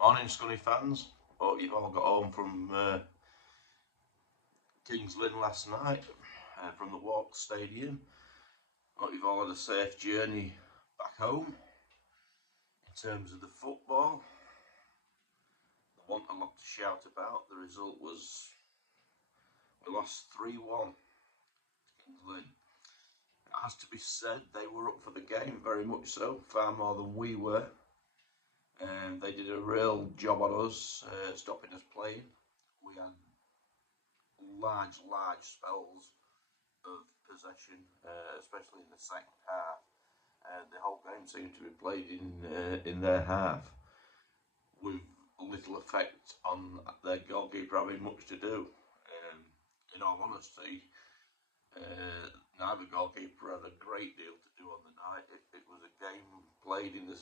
Morning, Scunny fans. Hope you've all got home from Kings Lynn last night from the Walk Stadium. Hope you've all had a safe journey back home. In terms of the football, the one I love to shout about, the result was we lost 3-1 to Kings Lynn. It has to be said, they were up for the game, very much so, far more than we were. They did a real job on us, stopping us playing. We had large spells of possession, especially in the second half. The whole game seemed to be played in their half, with little effect on their goalkeeper having much to do. In all honesty, neither goalkeeper had a great deal to do on the night. It was a game played in the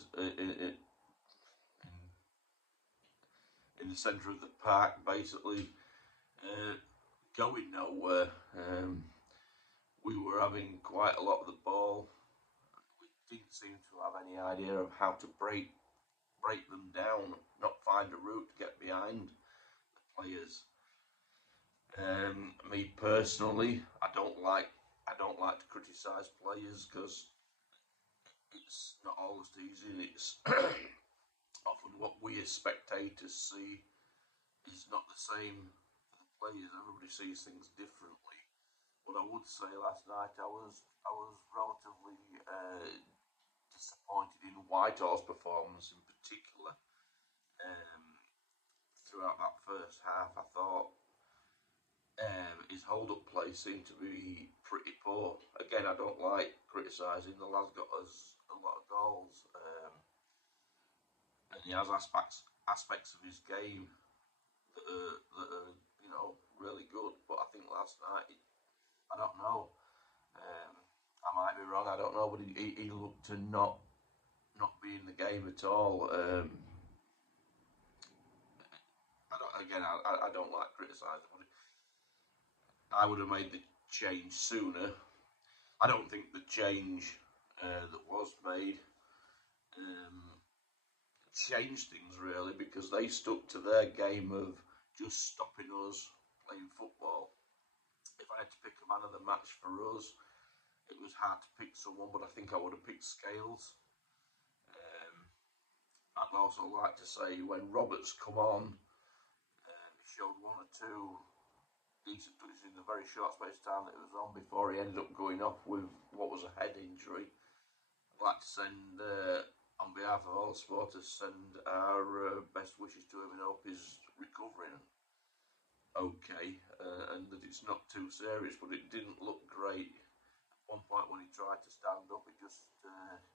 centre of the park, basically, going nowhere. We were having quite a lot of the ball. We didn't seem to have any idea of how to break them down, not find a route to get behind the players. Me personally, I don't like to criticise players because it's not always easy. And it's often what we as spectators see is not the same for the players. Everybody sees things differently. But I would say last night I was relatively disappointed in Whitehall's performance in particular. Throughout that first half, I thought his hold-up play seemed to be pretty poor. Again, I don't like criticising. The lad's got us a lot of goals, and he has aspects of his game that are really good. But I think last night, I don't know. I might be wrong. I don't know, but he looked to not be in the game at all. I don't like criticising, but I would have made the change sooner. I don't think the change that was made changed things really, because they stuck to their game of just stopping us playing football. If I had to pick a man of the match for us, it was hard to pick someone, but I think I would have picked Scales. I'd also like to say when Roberts come on, he showed one or two decent touches in the very short space of time that it was on before he ended up going off with what was a head injury. I'd like to send, on behalf of all supporters, send our best wishes to him and hope he's recovering okay, and that it's not too serious, but it didn't look great. At one point when he tried to stand up, it just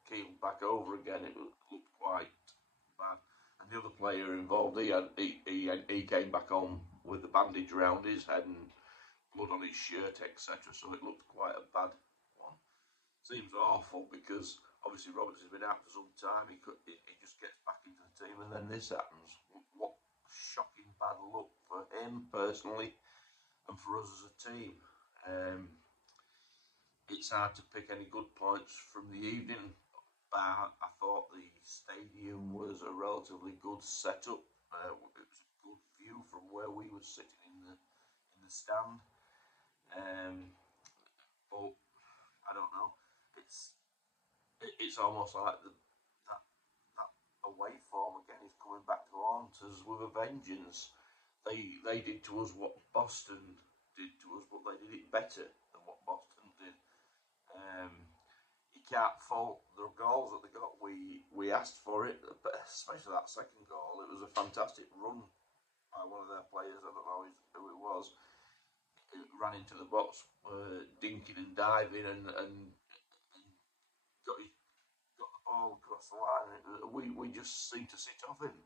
keeled back over again. It looked quite bad. And the other player involved, he came back on with the bandage around his head and blood on his shirt, etc. So it looked quite a bad one. Seems awful because obviously Roberts has been out for some time. He just gets back into the team, and then this happens. What shocking bad luck for him personally, and for us as a team. It's hard to pick any good points from the evening. But I thought the stadium was a relatively good setup. It was a good view from where we were sitting in the stand. But I don't know. It's almost like that away form again is coming back to haunt us with a vengeance. They did to us what Boston did to us, but they did it better than what Boston did. You can't fault the goals that they got. We asked for it, but especially that second goal. It was a fantastic run by one of their players. I don't know who it was. It ran into the box, dinking and diving, and got the ball across the line. We just seemed to sit off him.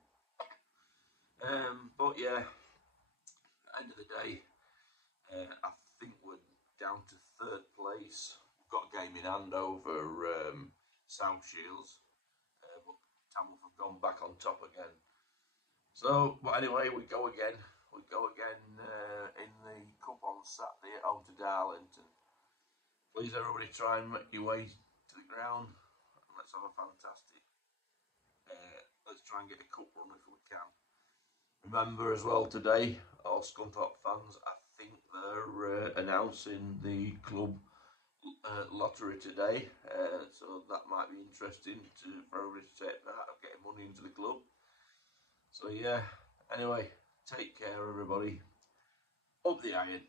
But yeah, end of the day, I think we're down to third place. Got a game in hand over South Shields, but Tamworth have gone back on top again. So, but anyway, we go again in the Cup on Saturday at home to Darlington. Please, everybody, try and make your way to the ground. Let's have a fantastic. Let's try try and get a cup run if we can. Remember as well today, all Scunthorpe fans, I think they're announcing the club lottery today, so that might be interesting for everybody to take part of getting money into the club. So yeah, anyway, take care everybody. Up the iron.